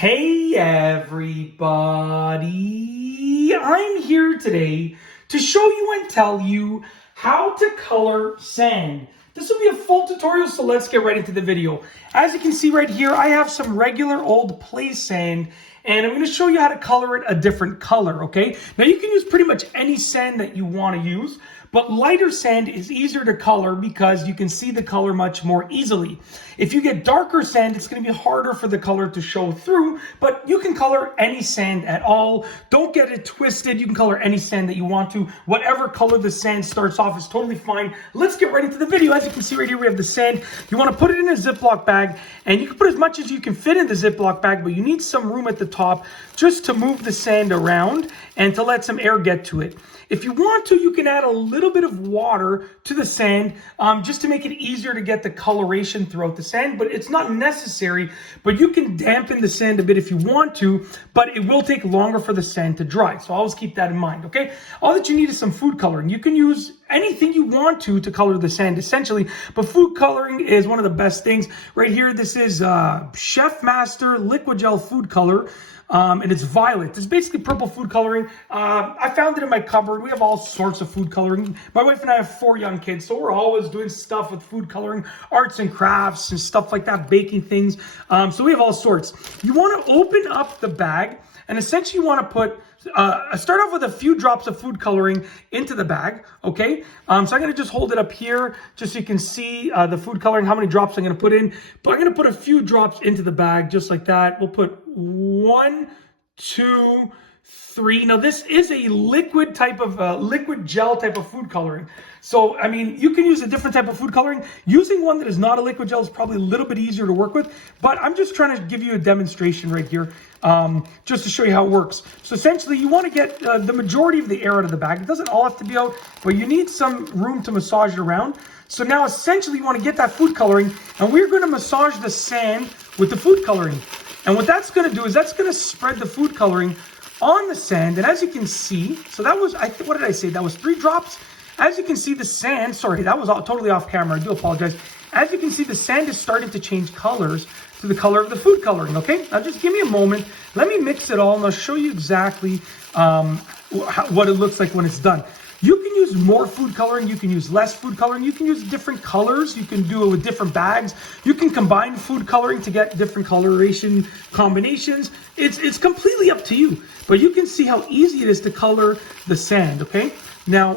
Hey everybody, I'm here today to show you and tell you how to color sand. This will be a full tutorial, so let's get right into the video. As you can see right here, I have some regular old play sand, and I'm going to show you how to color it a different color, okay? Now you can use pretty much any sand that you want to use, but lighter sand is easier to color because you can see the color much more easily. If you get darker sand, it's going to be harder for the color to show through, but you can color any sand at all. Don't get it twisted. You can color any sand that you want to. Whatever color the sand starts off is totally fine. Let's get right into the video. As you can see right here, we have the sand. You want to put it in a Ziploc bag, and you can put as much as you can fit in the Ziploc bag, but you need some room at the top just to move the sand around and to let some air get to it. If you want to, you can add a little bit of water to the sand just to make it easier to get the coloration throughout the sand, but it's not necessary. But you can dampen the sand a bit if you want to, but it will take longer for the sand to dry. So always keep that in mind, okay? All that you need is some food coloring. You can use anything you want to color the sand essentially, but food coloring is one of the best things. Right here, this is Chef Master Liquid Gel Food Color. And it's violet. It's basically purple food coloring. I found it in my cupboard. We have all sorts of food coloring. My wife and I have 4 young kids, so we're always doing stuff with food coloring, arts and crafts and stuff like that, baking things. So we have all sorts. You want to open up the bag, and essentially you want to put start off with a few drops of food coloring into the bag, okay? So I'm going to just hold it up here just so you can see the food coloring, how many drops I'm going to put in. But I'm going to put a few drops into the bag just like that. We'll put 1, 2, 3. Now this is a liquid type of liquid gel type of food coloring. So, I mean, you can use a different type of food coloring. Using one that is not a liquid gel is probably a little bit easier to work with, but I'm just trying to give you a demonstration right here just to show you how it works. So essentially, you want to get the majority of the air out of the bag. It doesn't all have to be out, but you need some room to massage it around. So now, essentially, you want to get that food coloring, and we're going to massage the sand with the food coloring. And what that's going to do is that's going to spread the food coloring on the sand. And as you can see, so that was, what did I say? That was 3 drops. As you can see, the sand, sorry, that was totally off camera. I do apologize. As you can see, the sand is starting to change colors to the color of the food coloring, okay? Now just give me a moment. Let me mix it all, and I'll show you exactly what it looks like when it's done. You can use more food coloring, you can use less food coloring, you can use different colors, you can do it with different bags, you can combine food coloring to get different coloration combinations. It's completely up to you, but you can see how easy it is to color the sand, okay? Now,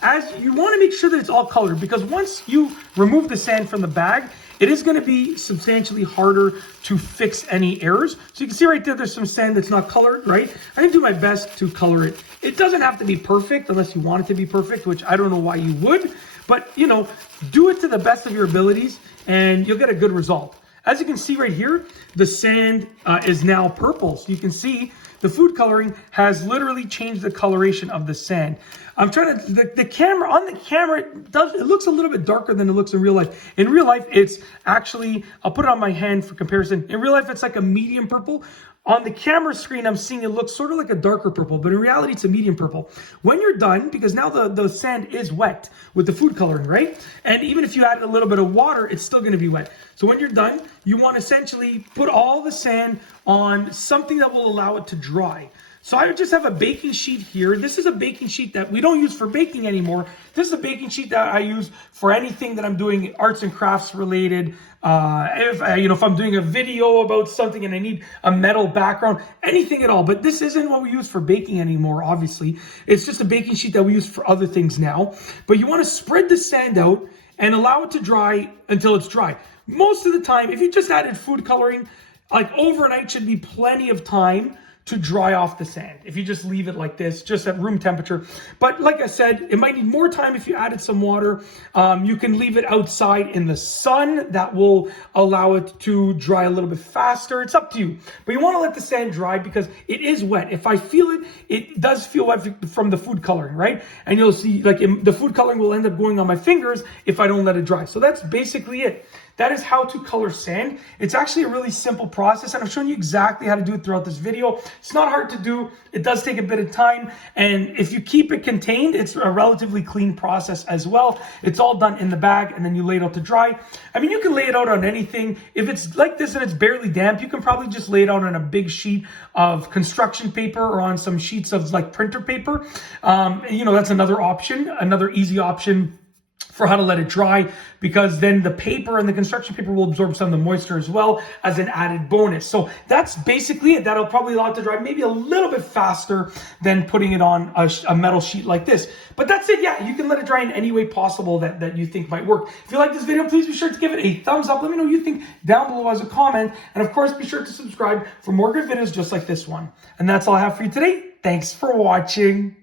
as you want to make sure that it's all colored, because once you remove the sand from the bag, it is going to be substantially harder to fix any errors. So you can see right there, there's some sand that's not colored, right? I can do my best to color it. It doesn't have to be perfect unless you want it to be perfect, which I don't know why you would. But, you know, do it to the best of your abilities and you'll get a good result. As you can see right here, the sand is now purple. So you can see the food coloring has literally changed the coloration of the sand. I'm trying to, the camera, on the camera, it looks a little bit darker than it looks in real life. In real life, it's actually, I'll put it on my hand for comparison. In real life, it's like a medium purple. On the camera screen, I'm seeing it looks sort of like a darker purple, but in reality, it's a medium purple. When you're done, because now the sand is wet with the food coloring, right? And even if you add a little bit of water, it's still going to be wet. So when you're done, you want to essentially put all the sand on something that will allow it to dry. So I just have a baking sheet here. This is a baking sheet that we don't use for baking anymore. This is a baking sheet that I use for anything that I'm doing arts and crafts related. If I'm doing a video about something and I need a metal background, anything at all. But this isn't what we use for baking anymore, obviously. It's just a baking sheet that we use for other things now. But you want to spread the sand out and allow it to dry until it's dry. Most of the time, if you just added food coloring, like overnight should be plenty of time to dry off the sand if you just leave it like this, just at room temperature. But like I said, it might need more time if you added some water. You can leave it outside in the sun. That will allow it to dry a little bit faster. It's up to you. But you want to let the sand dry because it is wet. If I feel it, it does feel wet from the food coloring, right? And you'll see like the food coloring will end up going on my fingers if I don't let it dry. So that's basically it. that is how to color sand. It's actually a really simple process, and I've shown you exactly how to do it throughout this video. It's not hard to do. It does take a bit of time, and if you keep it contained, it's a relatively clean process as well. It's all done in the bag, and then you lay it out to dry. I mean, you can lay it out on anything. If it's like this and it's barely damp, you can probably just lay it out on a big sheet of construction paper or on some sheets of like printer paper. You know, that's another option, another easy option for how to let it dry, because then the paper and the construction paper will absorb some of the moisture as well as an added bonus. So that's basically it. That'll probably allow it to dry maybe a little bit faster than putting it on a metal sheet like this. But that's it. Yeah, you can let it dry in any way possible that you think might work. If you like this video, please be sure to give it a thumbs up. Let me know what you think down below as a comment. And of course, be sure to subscribe for more good videos just like this one. And that's all I have for you today. Thanks for watching.